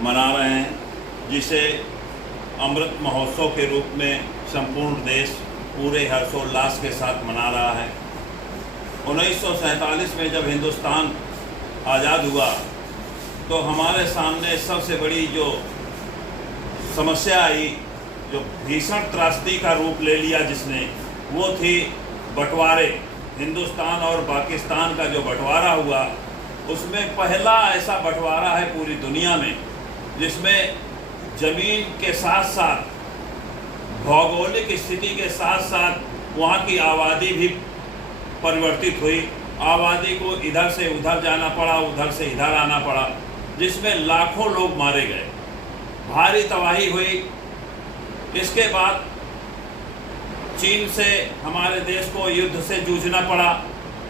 मना रहे हैं, जिसे अमृत महोत्सव के रूप में संपूर्ण देश पूरे हर्षोल्लास के साथ मना रहा है। 1947 में जब हिंदुस्तान आज़ाद हुआ तो हमारे सामने सबसे बड़ी जो समस्या आई, जो भीषण त्रासदी का रूप ले लिया जिसने, वो थी बंटवारे। हिंदुस्तान और पाकिस्तान का जो बंटवारा हुआ, उसमें पहला ऐसा बंटवारा है पूरी दुनिया में जिसमें ज़मीन के साथ साथ भौगोलिक स्थिति के साथ साथ वहाँ की आबादी भी परिवर्तित हुई। आबादी को इधर से उधर जाना पड़ा, उधर से इधर आना पड़ा, जिसमें लाखों लोग मारे गए, भारी तबाही हुई। इसके बाद चीन से हमारे देश को युद्ध से जूझना पड़ा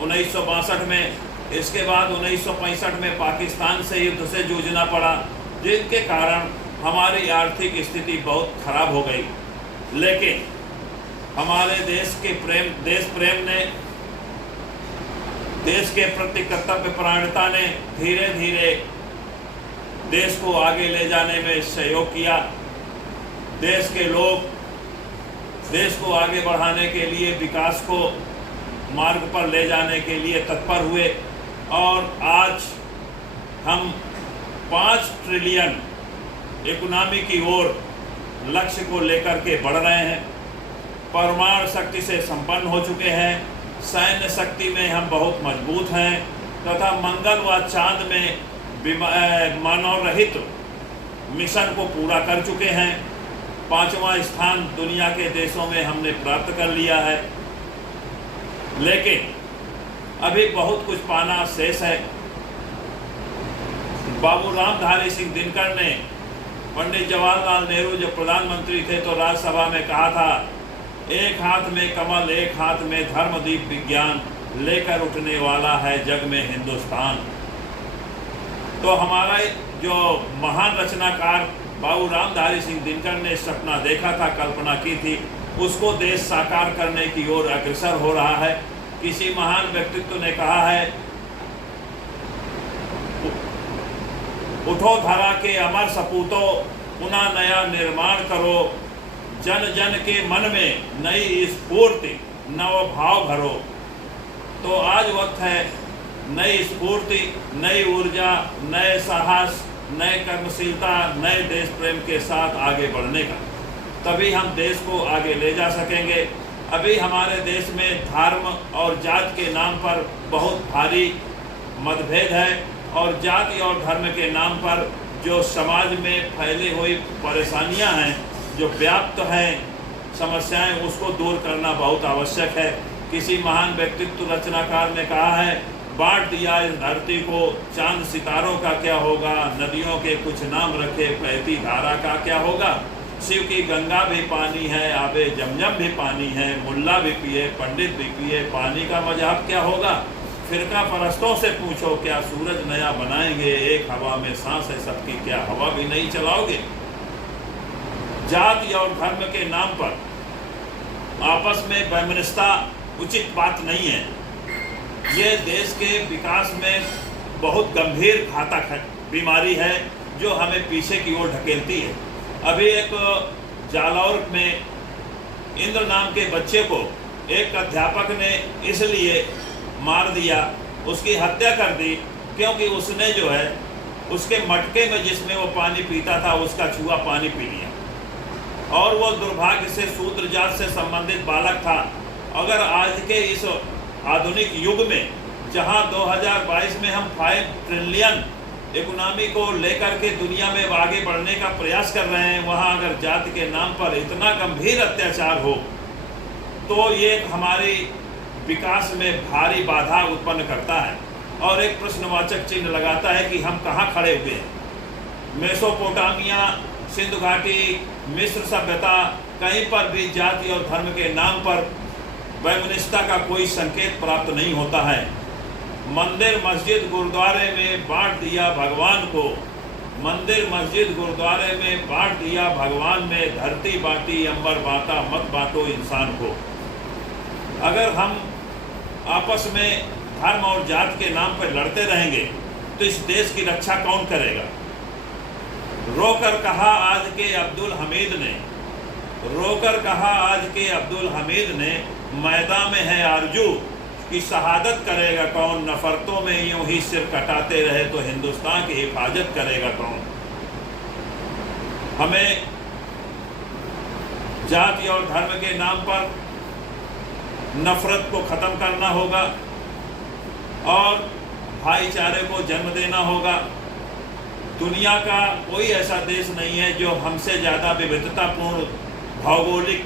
1962 में। इसके बाद 1965 में पाकिस्तान से युद्ध से जूझना पड़ा, जिनके कारण हमारी आर्थिक स्थिति बहुत खराब हो गई। लेकिन हमारे देश प्रेम ने, देश के प्रति कर्तव्य परायणता ने धीरे धीरे देश को आगे ले जाने में सहयोग किया। देश के लोग देश को आगे बढ़ाने के लिए, विकास को मार्ग पर ले जाने के लिए तत्पर हुए और आज हम 5 ट्रिलियन इकोनॉमी की ओर लक्ष्य को लेकर के बढ़ रहे हैं। परमाणु शक्ति से संपन्न हो चुके हैं, सैन्य शक्ति में हम बहुत मजबूत हैं तथा मंगल व चांद में मानव रहित मिशन को पूरा कर चुके हैं। 5वां स्थान दुनिया के देशों में हमने प्राप्त कर लिया है। लेकिन अभी बहुत कुछ पाना शेष है। बाबू रामधारी सिंह दिनकर ने पंडित जवाहरलाल नेहरू जब प्रधानमंत्री थे तो राज्यसभा में कहा था, एक हाथ में कमल, एक हाथ में धर्मदीप विज्ञान, लेकर उठने वाला है जग में हिंदुस्तान। तो हमारा जो महान रचनाकार बाबू रामधारी सिंह दिनकर ने सपना देखा था, कल्पना की थी, उसको देश साकार करने की ओर अग्रसर हो रहा है। किसी महान व्यक्तित्व ने कहा है, उठो धरा के अमर सपूतो, पुनः नया निर्माण करो, जन जन के मन में नई स्फूर्ति, नव भाव भरो। तो आज वक्त है नई स्फूर्ति, नई ऊर्जा, नए साहस, नए कर्मशीलता, नए देश प्रेम के साथ आगे बढ़ने का। तभी हम देश को आगे ले जा सकेंगे। अभी हमारे देश में धर्म और जाति के नाम पर बहुत भारी मतभेद है और जाति और धर्म के नाम पर जो समाज में फैली हुई परेशानियां हैं, जो व्याप्त हैं समस्याएं, उसको दूर करना बहुत आवश्यक है। किसी महान व्यक्तित्व रचनाकार ने कहा है, बांट दिया इस धरती को, चांद सितारों का क्या होगा, नदियों के कुछ नाम रखे, बहती धारा का क्या होगा। शिव की गंगा भी पानी है, आबे जमजम भी पानी है, मुल्ला भी पिए, पंडित भी पिए, पानी का मजाक क्या होगा। फिरका परस्तों से पूछो, क्या सूरज नया बनाएंगे, एक हवा में सांस है सबकी, क्या हवा भी नहीं चलाओगे। जाति और धर्म के नाम पर आपस में वैमनस्यता उचित बात नहीं है। ये देश के विकास में बहुत गंभीर घातक है, बीमारी है जो हमें पीछे की ओर ढकेलती है। अभी एक जालौर में इंद्र नाम के बच्चे को एक अध्यापक ने इसलिए मार दिया, उसकी हत्या कर दी, क्योंकि उसने जो है उसके मटके में जिसमें वो पानी पीता था उसका छुआ पानी पी लिया और वो दुर्भाग्य से शूद्र जात से संबंधित बालक था। अगर आज के इस आधुनिक युग में जहां 2022 में हम 5 ट्रिलियन इकोनॉमी को लेकर के दुनिया में आगे बढ़ने का प्रयास कर रहे हैं, वहां अगर जाति के नाम पर इतना गंभीर अत्याचार हो तो ये हमारी विकास में भारी बाधा उत्पन्न करता है और एक प्रश्नवाचक चिन्ह लगाता है कि हम कहाँ खड़े हुए हैं। मेसोपोटामिया, सिंधु घाटी, मिस्र सभ्यता, कहीं पर भी जाति और धर्म के नाम पर वैमनस्यता का कोई संकेत प्राप्त नहीं होता है। मंदिर मस्जिद गुरुद्वारे में बांट दिया भगवान को, मंदिर मस्जिद गुरुद्वारे में बांट दिया भगवान में, धरती बांटी अंबर बांटा, मत बांटो इंसान को। अगर हम आपस में धर्म और जात के नाम पर लड़ते रहेंगे तो इस देश की रक्षा कौन करेगा। रोकर कहा आज के अब्दुल हमीद ने, रोकर कहा आज के अब्दुल हमीद ने, मैदान में है आरजू कि शहादत करेगा कौन, नफरतों में यूं ही सिर कटाते रहे तो हिंदुस्तान की हिफाजत करेगा कौन। हमें जाति और धर्म के नाम पर नफरत को ख़त्म करना होगा और भाईचारे को जन्म देना होगा। दुनिया का कोई ऐसा देश नहीं है जो हमसे ज़्यादा विविधतापूर्ण भौगोलिक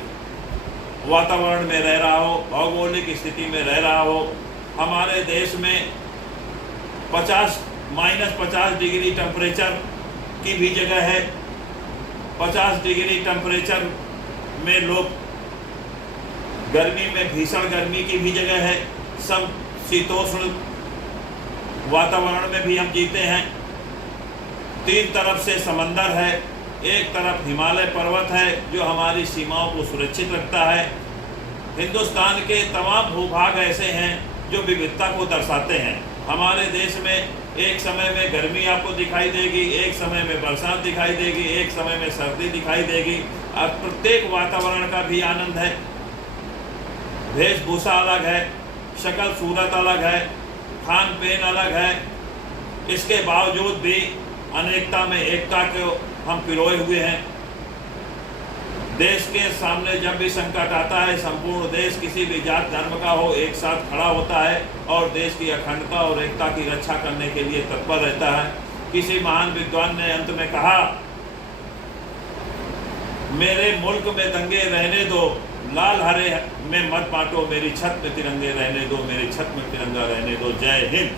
वातावरण में रह रहा हो, भौगोलिक स्थिति में रह रहा हो। हमारे देश में -50 डिग्री टेम्परेचर की भी जगह है, 50 डिग्री टेम्परेचर में लोग, गर्मी में भीषण गर्मी की भी जगह है, सब शीतोष्ण वातावरण में भी हम जीते हैं। 3 तरफ से समंदर है, एक तरफ हिमालय पर्वत है जो हमारी सीमाओं को सुरक्षित रखता है। हिंदुस्तान के तमाम भूभाग ऐसे हैं जो विविधता को दर्शाते हैं। हमारे देश में एक समय में गर्मी आपको दिखाई देगी, एक समय में बरसात दिखाई देगी, एक समय में सर्दी दिखाई देगी। और प्रत्येक वातावरण का भी आनंद है। वेशभूषा अलग है, शक्ल सूरत अलग है, खान पीन अलग है। इसके बावजूद भी अनेकता में एकता को हम पिरोए हुए हैं। देश के सामने जब भी संकट आता है, संपूर्ण देश किसी भी जात धर्म का हो एक साथ खड़ा होता है और देश की अखंडता और एकता की रक्षा करने के लिए तत्पर रहता है। किसी महान विद्वान ने अंत में कहा, मेरे मुल्क में दंगे रहने दो, लाल हरे में मत बांटो, मेरी छत में तिरंगे रहने दो, मेरी छत में तिरंगा रहने दो। जय हिंद।